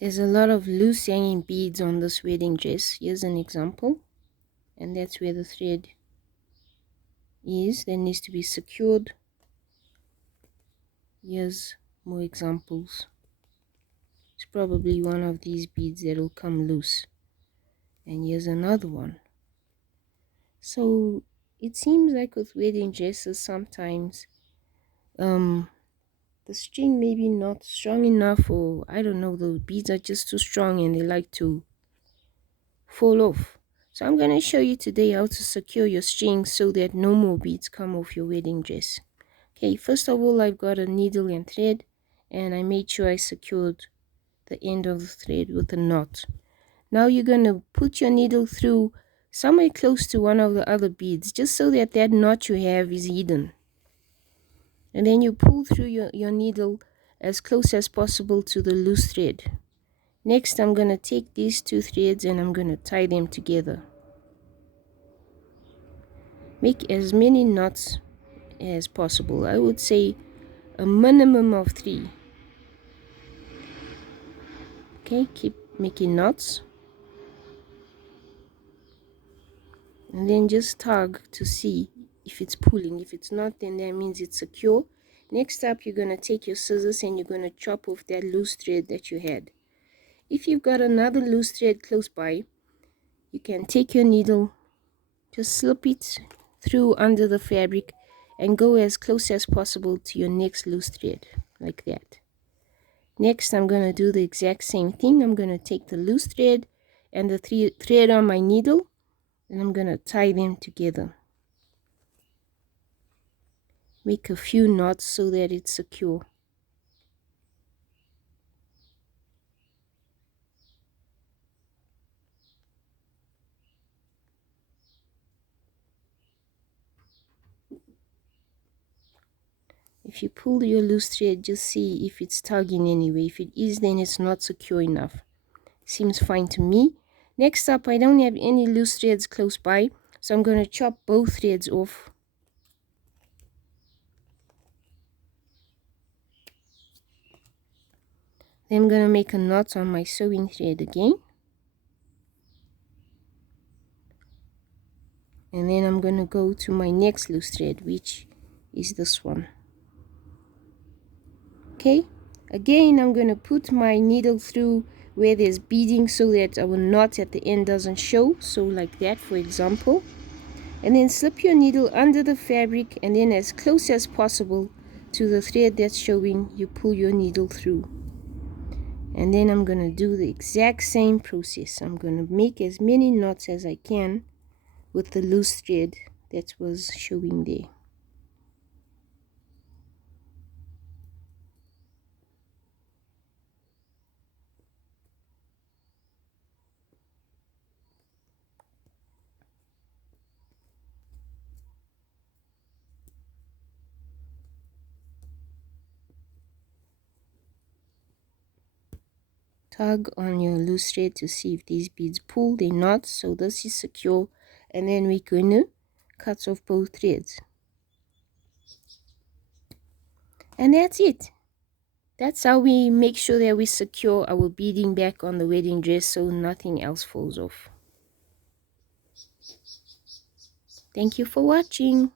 There's a lot of loose hanging beads on this wedding dress. Here's an example, and that's where the thread is that needs to be secured. Here's more examples. It's probably one of these beads that will come loose, and here's another one. So it seems like with wedding dresses sometimes the string maybe not strong enough, or I don't know, the beads are just too strong and they like to fall off. So I'm going to show you today how to secure your string so that no more beads come off your wedding dress. Okay, first of all, I've got a needle and thread, and I made sure I secured the end of the thread with a knot. Now you're going to put your needle through somewhere close to one of the other beads, just so that that knot you have is hidden. And then you pull through your needle as close as possible to the loose thread. Next, I'm going to take these two threads and I'm going to tie them together. Make as many knots as possible. I would say a minimum of 3. Okay, keep making knots. And then just tug to see if it's pulling. If it's not, then that means it's secure. Next up, you're going to take your scissors and you're going to chop off that loose thread that you had. If you've got another loose thread close by, you can take your needle, just slip it through under the fabric and go as close as possible to your next loose thread, like that. Next, I'm going to do the exact same thing. I'm going to take the loose thread and the thread on my needle, and I'm going to tie them together. Make a few knots so that it's secure. If you pull your loose thread, just see if it's tugging anyway. If it is, then it's not secure enough. Seems fine to me. Next up, I don't have any loose threads close by, so I'm going to chop both threads off. Then I'm going to make a knot on my sewing thread again. And then I'm going to go to my next loose thread, which is this one. Okay, again I'm going to put my needle through where there's beading so that our knot at the end doesn't show, so like that, for example. And then slip your needle under the fabric, and then as close as possible to the thread that's showing, you pull your needle through. And then I'm going to do the exact same process. I'm going to make as many knots as I can with the loose thread that was showing there. Tug on your loose thread to see if these beads pull. They're not, so this is secure. And then we're going to cut off both threads. And that's it. That's how we make sure that we secure our beading back on the wedding dress so nothing else falls off. Thank you for watching.